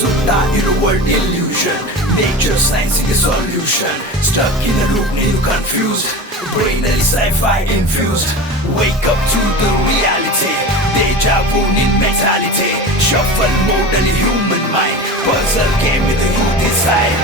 ಸುತ್ತಾ ಇರೋ world illusion, nature science ಗೆ solution. Stuck in a loop, ನೀವು confused, brain ಅಲ್ಲಿ sci-fi infused. Wake up to the reality, deja vu in mentality. Shuffle mode ಅಲ್ಲಿ human mind, puzzle game with you decide.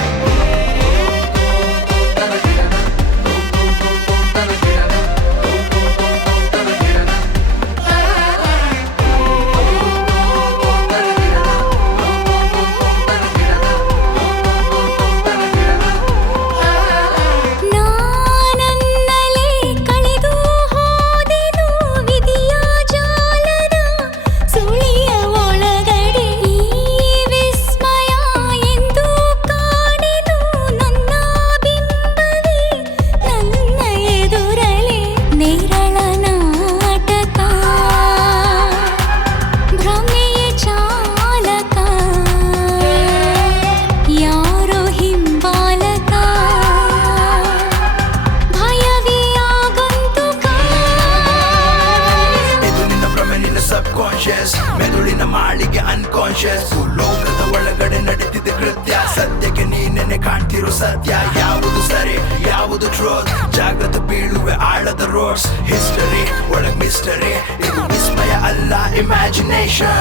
ಮೆದುಳಿನ ಮಾಳಿಗೆ unconscious, ಲೋಕದ ಒಳಗಡೆ ನಡೀತಿದೆ ಕೃತ್ಯ. ಸದ್ಯಕ್ಕೆ ನೀನೇನೆ ಕಾಣ್ತಿರೋ ಸತ್ಯ, ಯಾವುದು ಸರಿ ಯಾವುದು ಟ್ರೋತ್. ಜಾಗ್ರತೆ ಬೀಳುವೆ ಆಳದ ರೋಡ್ಸ್, ಹಿಸ್ಟರಿ ಒಳಗ್ ಮಿಸ್ಟರಿ. ಇದು ವಿಸ್ಮಯ ಅಲ್ಲ ಇಮ್ಯಾಜಿನೇಷನ್.